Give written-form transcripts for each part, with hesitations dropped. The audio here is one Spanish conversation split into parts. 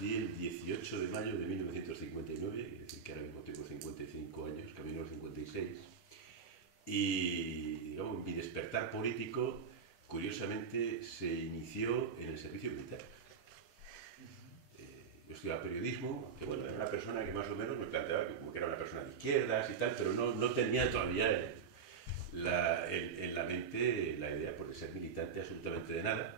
nací el 18 de mayo de 1959, es decir, que ahora mismo tengo 55 años, camino a los 56. Y, digamos, mi despertar político, curiosamente, se inició en el servicio militar. Yo estudiaba periodismo, aunque bueno, era una persona que más o menos me planteaba que como que era una persona de izquierdas y tal, pero no tenía todavía en la mente la idea pues, de ser militante absolutamente de nada.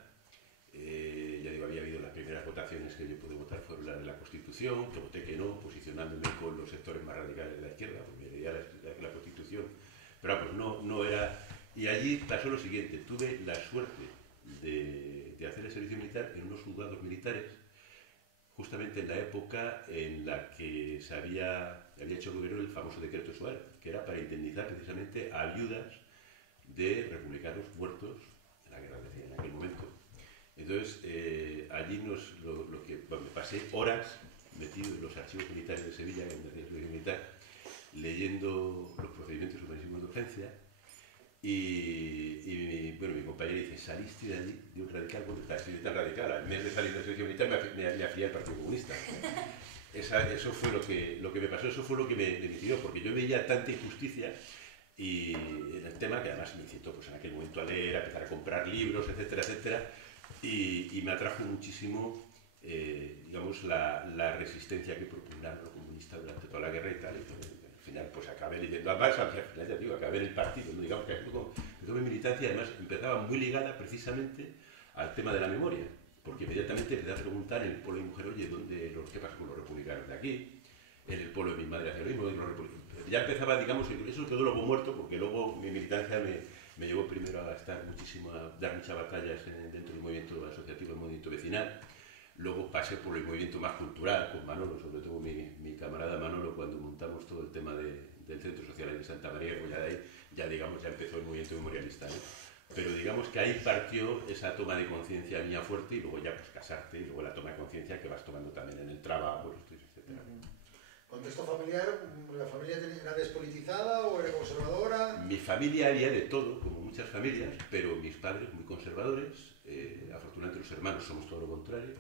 Ya digo, había habido las primeras votaciones que yo pude votar fueron las de la Constitución, que voté que no, posicionándome con los sectores más radicales de la izquierda, porque veía la Constitución, pero pues no era... Y allí pasó lo siguiente, tuve la suerte de hacer el servicio militar en unos juzgados militares, justamente en la época en la que había hecho el gobierno el famoso decreto Suárez, que era para indemnizar precisamente a viudas de republicanos muertos en la guerra en aquel momento. Entonces, allí me pasé horas metido en los archivos militares de Sevilla, en el servicio militar, leyendo los procedimientos humanísimos de urgencia. Bueno, mi compañero dice, saliste de allí de un radical, porque estás tan radical, al mes de salir del servicio militar me afilié al Partido Comunista. Eso fue lo que me pasó, eso fue lo que me decidió, porque yo veía tanta injusticia y en el tema que además me incitó pues, en aquel momento a leer, a empezar a comprar libros, etcétera, etcétera, y me atrajo muchísimo, digamos, la resistencia que propugnaron los comunistas durante toda la guerra y tal. Al final pues acabé leyendo, además al final ya digo, acabé en el partido, ¿no? Digamos que mi militancia además empezaba muy ligada precisamente al tema de la memoria, porque inmediatamente empecé a preguntar en el pueblo de mi mujer, oye, ¿qué pasa con los republicanos de aquí? En el pueblo de mi madre hacía lo mismo, ya empezaba, digamos, eso quedó luego muerto, porque luego mi militancia me llevó primero a dar muchas batallas dentro del movimiento asociativo, del movimiento vecinal. Luego pasé por el movimiento más cultural con Manolo, sobre todo mi camarada Manolo, cuando montamos todo el tema del Centro Social de Santa María, pues ya de ahí, ya empezó el movimiento memorialista, ¿no? Pero digamos que ahí partió esa toma de conciencia mía fuerte y luego ya pues casarte y luego la toma de conciencia que vas tomando también en el trabajo, etc. ¿Contexto familiar? ¿La familia era despolitizada o era conservadora? Mi familia había de todo, como muchas familias, pero mis padres muy conservadores. Afortunadamente los hermanos somos todo lo contrario.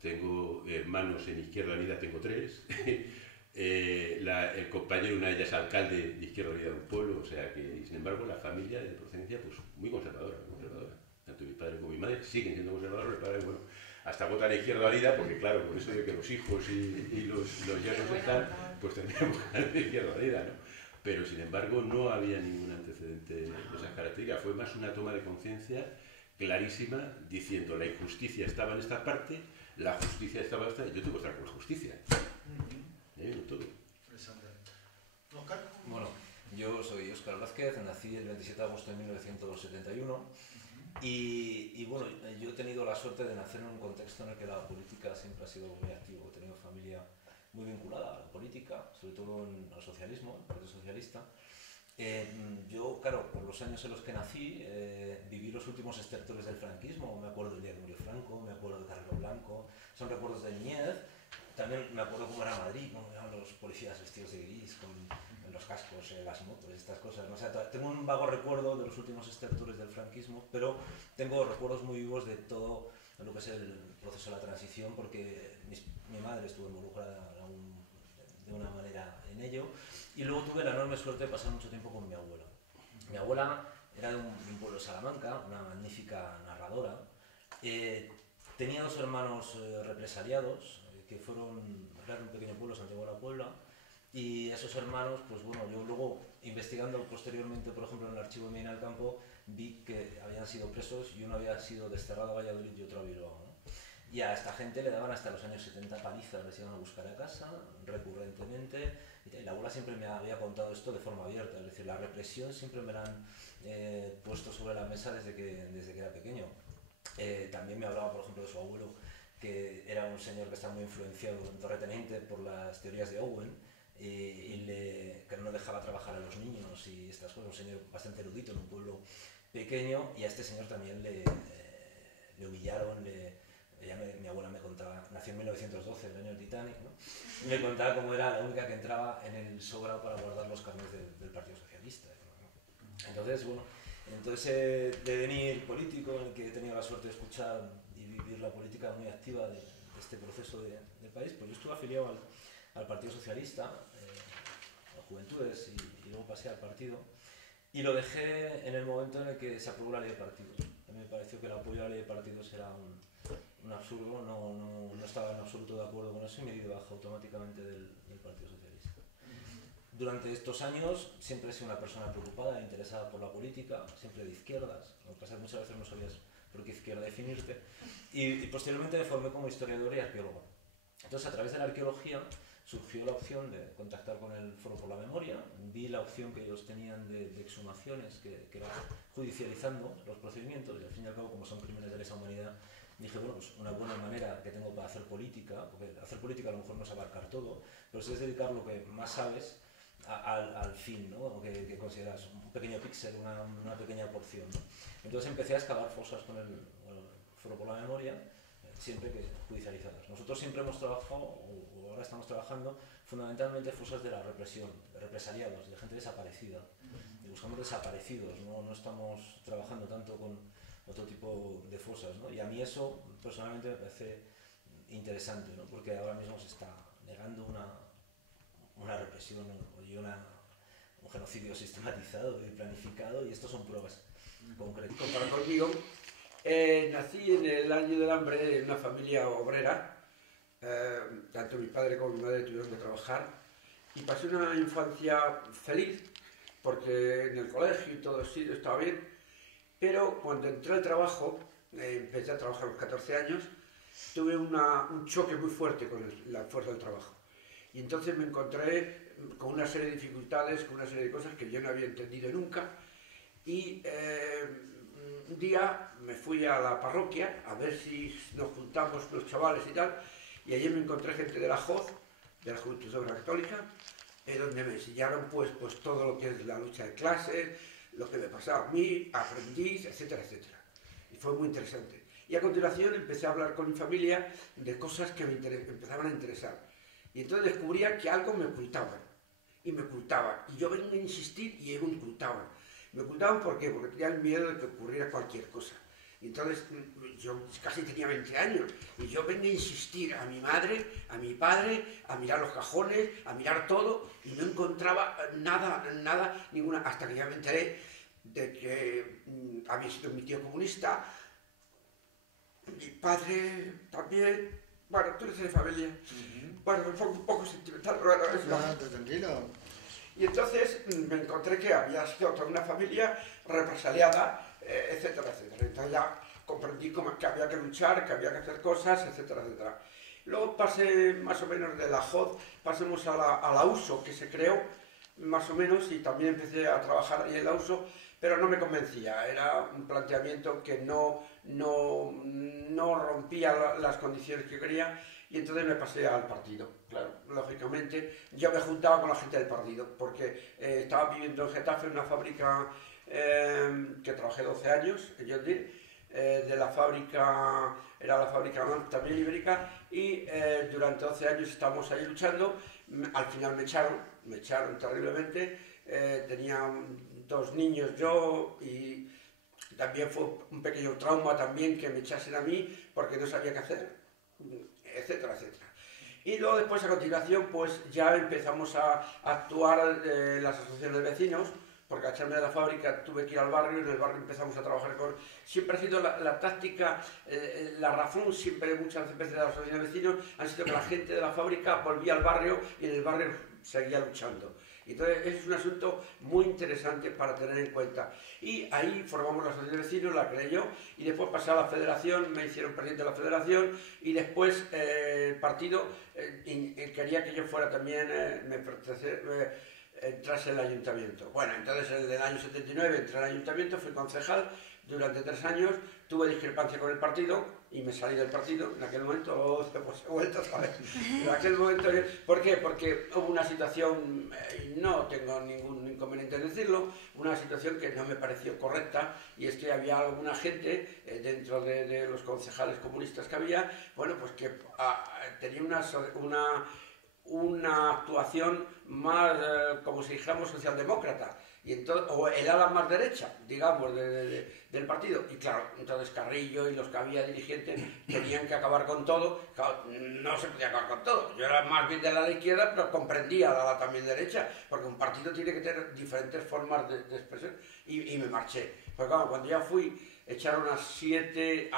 Tengo hermanos en Izquierda Unida, tengo 3. El compañero, una de ellas alcalde de Izquierda Unida de un pueblo, o sea que, sin embargo, la familia de procedencia, pues muy conservadora. Tanto mi padre como mi madre siguen siendo conservadores, mi padre, bueno, hasta votan a Izquierda Unida, porque claro, por eso de que los hijos y los yernos están, pues tendríamos que votar de Izquierda Unida, ¿no? Pero, sin embargo, no había ningún antecedente de esas características. Fue más una toma de conciencia clarísima, diciendo la injusticia estaba en esta parte, la justicia estaba en esta, y yo tengo que estar con la justicia. Todo. ¿Oscar? Bueno, yo soy Óscar Blázquez, nací el 27 de agosto de 1971 y bueno, yo he tenido la suerte de nacer en un contexto en el que la política siempre ha sido muy activa. He tenido familia muy vinculada a la política, sobre todo al socialismo, al Partido Socialista. Yo, claro, por los años en los que nací, viví los últimos estertores del franquismo. Me acuerdo del día de murió Franco, me acuerdo de Carlos Blanco, son recuerdos de niñez. También me acuerdo cómo era Madrid, cómo eran los policías vestidos de gris, con los cascos, las motos, estas cosas, ¿no? O sea, tengo un vago recuerdo de los últimos estertores del franquismo, pero tengo recuerdos muy vivos de todo lo que es el proceso de la transición, porque mi madre estuvo involucrada de una manera en ello, y luego tuve la enorme suerte de pasar mucho tiempo con mi abuela. Mi abuela era de un pueblo de Salamanca, una magnífica narradora. Tenía 2 hermanos represaliados, que era un pequeño pueblo, Santiago de la Puebla, y esos hermanos, pues bueno, yo luego, investigando posteriormente, por ejemplo, en el archivo de Medina del Campo, vi que habían sido presos y uno había sido desterrado a Valladolid y otro a Bilbao, ¿no? Y a esta gente le daban hasta los años 70 palizas, les iban a buscar a casa recurrentemente, y la abuela siempre me había contado esto de forma abierta, es decir, la represión siempre me la han puesto sobre la mesa desde que era pequeño. También me hablaba, por ejemplo, de su abuelo, que era un señor que estaba muy influenciado en Torreteniente por las teorías de Owen, que no dejaba trabajar a los niños y estas cosas, un señor bastante erudito en un pueblo pequeño, y a este señor también le humillaron, mi abuela me contaba, nació en 1912, el año del Titanic, ¿no? Y me contaba cómo era la única que entraba en el Sobrado para guardar los carnets del Partido Socialista, ¿no? Entonces, bueno, de venir político, en el que he tenido la suerte de escuchar y vivir la política muy activa de este proceso de país, pues yo estuve afiliado al Partido Socialista, a Juventudes, y luego pasé al partido, y lo dejé en el momento en el que se aprobó la ley de partidos. A mí me pareció que el apoyo a la ley de partidos era un absurdo, no estaba en absoluto de acuerdo con eso y me di de baja automáticamente del Partido Socialista. Durante estos años siempre he sido una persona preocupada e interesada por la política, siempre de izquierdas, lo que pasa es que muchas veces no sabías por qué izquierda definirte, y posteriormente me formé como historiador y arqueólogo. Entonces, a través de la arqueología surgió la opción de contactar con el Foro por la Memoria, vi la opción que ellos tenían de exhumaciones, que era judicializando los procedimientos, y al fin y al cabo, como son crímenes de lesa humanidad, dije, bueno, pues una buena manera que tengo para hacer política, porque hacer política a lo mejor no es abarcar todo, pero sí es dedicar lo que más sabes al fin, ¿no? que consideras un pequeño píxel, una pequeña porción, ¿no? Entonces empecé a excavar fosas con el Foro por la Memoria, siempre que judicializadas. Nosotros siempre hemos trabajado, o ahora estamos trabajando, fundamentalmente fosas de la represión, de represaliados, de gente desaparecida. Y buscamos desaparecidos, no estamos trabajando tanto con otro tipo de fosas, ¿no? Y a mí eso personalmente me parece interesante, ¿no? Porque ahora mismo se está negando una represión y un genocidio sistematizado y planificado, y estos son pruebas concretas. Compara conmigo, nací en el año del hambre en una familia obrera, tanto mi padre como mi madre tuvieron que trabajar, y pasé una infancia feliz, porque en el colegio y todo sí estaba bien, pero cuando entré al trabajo, empecé a trabajar a los 14 años, tuve un choque muy fuerte con la fuerza del trabajo. Y entonces me encontré con una serie de dificultades, con una serie de cosas que yo no había entendido nunca. Y un día me fui a la parroquia a ver si nos juntamos los chavales y tal. Y allí me encontré gente de la JOZ, de la Juventud Obrera Católica, donde me enseñaron pues todo lo que es la lucha de clases, lo que me pasaba a mí, aprendiz, etcétera, etcétera. Y fue muy interesante. Y a continuación empecé a hablar con mi familia de cosas que me empezaban a interesar. Y entonces descubría que algo me ocultaban. Y me ocultaban. Y yo venía a insistir y ellos me ocultaban. Me ocultaban ¿por qué? Porque tenían miedo de que ocurriera cualquier cosa. Y entonces yo casi tenía 20 años. Y yo venía a insistir a mi madre, a mi padre, a mirar los cajones, a mirar todo. Y no encontraba nada, ninguna. Hasta que ya me enteré de que había sido mi tío comunista. Mi padre también. Bueno, tú eres de familia. Bueno, fue un poco sentimental, pero tranquilo. Y entonces me encontré que había sido toda una familia represaliada, etcétera, etcétera. Entonces ya comprendí que había que luchar, que había que hacer cosas, etcétera, etcétera. Luego pasé más o menos de la JOZ, pasemos a la USO, que se creó más o menos, y también empecé a trabajar ahí en la USO, pero no me convencía. Era un planteamiento que no rompía las condiciones que quería. Y entonces me pasé al partido, claro, lógicamente. Yo me juntaba con la gente del partido, porque estaba viviendo en Getafe, en una fábrica que trabajé 12 años, en John Deere, de la fábrica, era la fábrica también ibérica, y durante 12 años estábamos ahí luchando. Al final me echaron terriblemente. Tenía 2 niños yo, y también fue un pequeño trauma también que me echasen a mí, porque no sabía qué hacer, etcétera, etcétera. Y luego después a continuación pues ya empezamos a actuar las asociaciones de vecinos, porque al echarme de la fábrica tuve que ir al barrio, y en el barrio empezamos a trabajar con... Siempre ha sido la táctica, la razón siempre muchas veces de las asociaciones de vecinos han sido que la gente de la fábrica volvía al barrio y en el barrio seguía luchando. Entonces es un asunto muy interesante para tener en cuenta. Y ahí formamos la asociación de vecinos, la creé yo, y después pasé a la federación, me hicieron presidente de la federación, y después el partido quería que yo fuera también, entrase en el ayuntamiento. Bueno, entonces en el año 79 entré al ayuntamiento, fui concejal durante 3 años, tuve discrepancia con el partido y me salí del partido en aquel momento, después he vuelto otra vez. En aquel momento, ¿por qué? Porque hubo una situación, no tengo ningún inconveniente en decirlo, una situación que no me pareció correcta, y es que había alguna gente dentro de los concejales comunistas que había, bueno, pues que tenía una actuación más, como si dijéramos, socialdemócrata, y entonces, o el ala más derecha, digamos, del partido. Y claro, entonces Carrillo y los que había dirigentes tenían que acabar con todo. Claro, no se podía acabar con todo. Yo era más bien de la izquierda, pero comprendía la ala también derecha, porque un partido tiene que tener diferentes formas de expresión. Y me marché. Porque claro, cuando ya fui, echaron a siete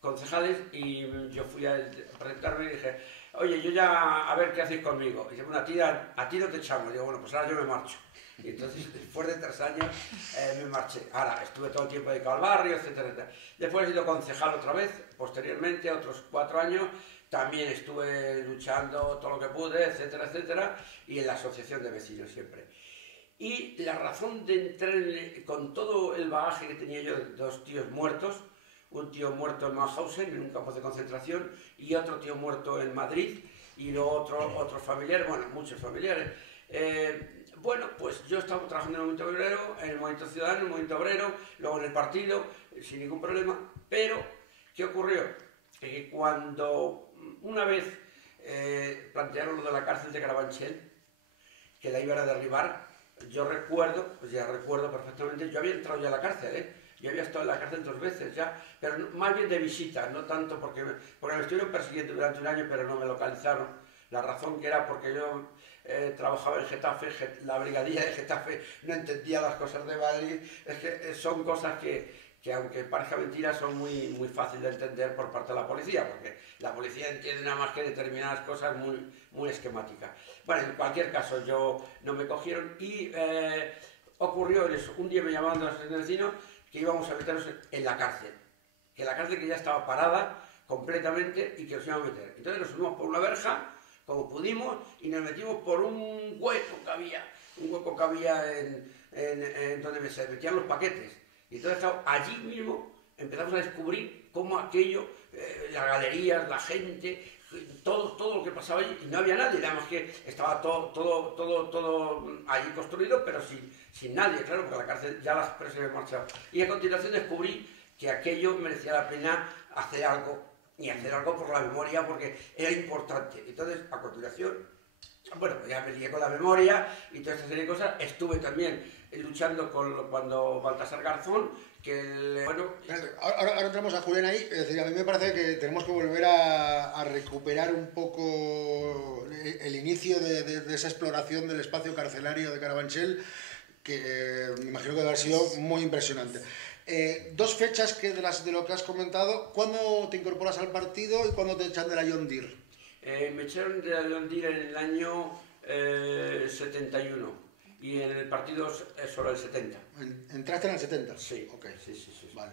concejales y yo fui a presentarme y dije, oye, yo ya, a ver qué hacéis conmigo. Y dice, bueno, a ti no te echamos. Y digo, bueno, pues ahora yo me marcho. Y entonces, después de 3 años, me marché. Ahora, estuve todo el tiempo dedicado al barrio, etcétera, etcétera. Después he sido concejal otra vez, posteriormente, otros 4 años. También estuve luchando todo lo que pude, etcétera, etcétera. Y en la asociación de vecinos siempre. Y la razón de entrar con todo el bagaje que tenía yo, 2 tíos muertos, un tío muerto en Mauthausen, en un campo de concentración, y otro tío muerto en Madrid, y luego otros familiares, bueno, muchos familiares. Bueno, pues yo estaba trabajando en el movimiento obrero, en el movimiento ciudadano, en el movimiento obrero, luego en el partido, sin ningún problema, pero ¿qué ocurrió? Que cuando una vez plantearon lo de la cárcel de Carabanchel, que la iban a derribar, yo recuerdo, pues ya recuerdo perfectamente, yo había entrado ya a la cárcel, yo había estado en la cárcel 2 veces ya, pero más bien de visita, no tanto porque me estuvieron persiguiendo durante 1 año, pero no me localizaron. La razón que era porque yo trabajaba en Getafe, la brigadilla de Getafe no entendía las cosas de Bali. Es que son cosas que aunque parezca mentira, son muy fáciles de entender por parte de la policía, porque la policía entiende nada más que determinadas cosas muy esquemáticas. Bueno, en cualquier caso, yo no me cogieron y ocurrió eso. Un día me llamaron de los vecinos que íbamos a meternos en la cárcel, que la cárcel que ya estaba parada completamente y que nos iban a meter. Entonces nos subimos por una verja, como pudimos, y nos metimos por un hueco que había en donde se metían los paquetes. Y entonces, claro, allí mismo empezamos a descubrir cómo aquello, las galerías, la gente, todo lo que pasaba allí, y no había nadie, nada más que estaba todo allí construido, pero sin nadie, claro, porque la cárcel ya las presos habían marchado. Y a continuación descubrí que aquello merecía la pena hacer algo, y hacer algo por la memoria, porque era importante. Entonces, a continuación, bueno, pues ya me lié con la memoria y toda esta serie de cosas. Estuve también luchando cuando Baltasar Garzón, que bueno... Ahora entramos a Julián ahí. Es decir, a mí me parece que tenemos que volver a recuperar un poco el inicio de esa exploración del espacio carcelario de Carabanchel, que me imagino que debe haber sido muy impresionante. 2 fechas de lo que has comentado. ¿Cuándo te incorporas al partido y cuándo te echan de la John Deere? Me echaron de la John Deere en el año 71 y en el partido sobre el 70. ¿Entraste en el 70? Sí. Ok. Sí. Vale.